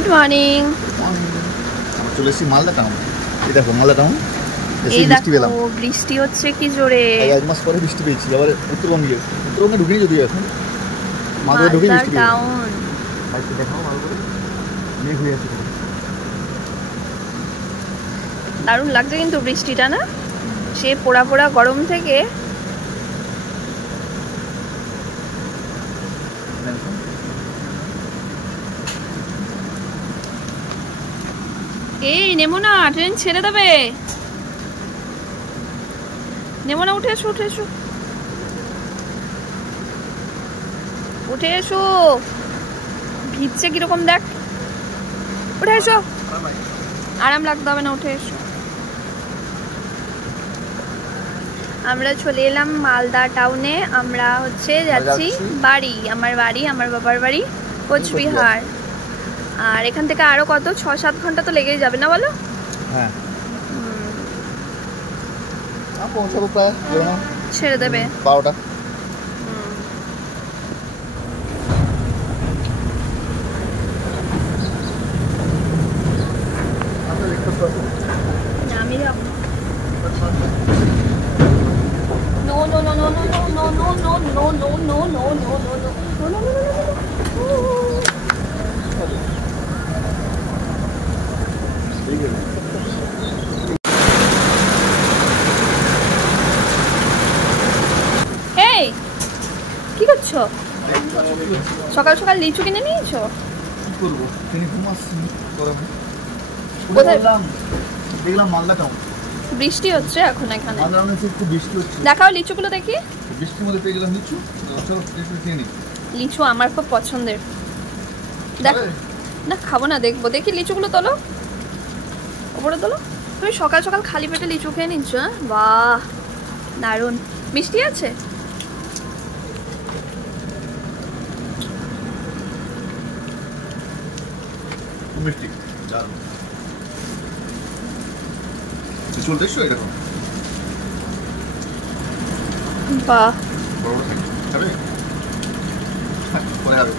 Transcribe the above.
Good morning. আমরা চলে এসেছি মালদা টাউন। এই দেখো মালদা টাউন। এই দেখো বৃষ্টি হচ্ছে কি জোরে। এক মাস পরে বৃষ্টি পেয়েছি। আবার উত্তরবঙ্গে ঢুকিনি যদিও এখন মালদা ঢুকে বৃষ্টি টাউন। বাইকটা দেখাও ভালো করে। মেঘ হয়ে আছে। দারুণ লাগছে কিন্তু বৃষ্টিটা না, সে পোড়া পোড়া গরম থেকে। এই নেমো না, ট্রেন ছেড়ে দেবে। নেমো না, উঠে এসো উঠে এসো উঠে এসো। ভিজছে কিরকম দেখ, উঠে এসো। আরাম লাগতে হবে না, উঠে এসো। আমরা চলে এলাম মালদা টাউনে। আমরা যাচ্ছি বাড়ি, আমার বাড়ি, আমার বাবার বাড়ি কোচবিহার। আর এখান থেকে আরো কত ৬-৭ ঘন্টা তো লেগেই যাবে না বলো? হ্যাঁ পৌঁছাবো প্রায়, ছেড়ে দেবে 12টা। আমি যাবো। No no no no no no no no no no no no no no no no no. Hey, কি করছো? সকাল সকাল লিচু কিনে নিয়েছো? কি করবো, তিনি ঘুমাচ্ছি গরমে। দেখলাম মালদা টাউন বৃষ্টি হচ্ছে এখন এখানে। মালদা টাউনে খুব বৃষ্টি হচ্ছে। দেখাও লিচুগুলো দেখি। বৃষ্টির মধ্যে পেয়ে গেলাম লিচু। চলো লিচু খেয়ে নিই। লিচু আমার খুব পছন্দের। দেখ না, খাবো না, দেখবো। দেখি লিচুগুলো তোলো, ওপরে তোলো। তুমি সকাল সকাল খালি পেটে লিচু খেয়ে নিচ্ছ? হ্যাঁ, বাহ দারুণ। মিষ্টি আছে? মিষ্টি দারুণ। লিচু দেখছো এরকম? বাহ, বড় বড় খাবে? পরে হবে।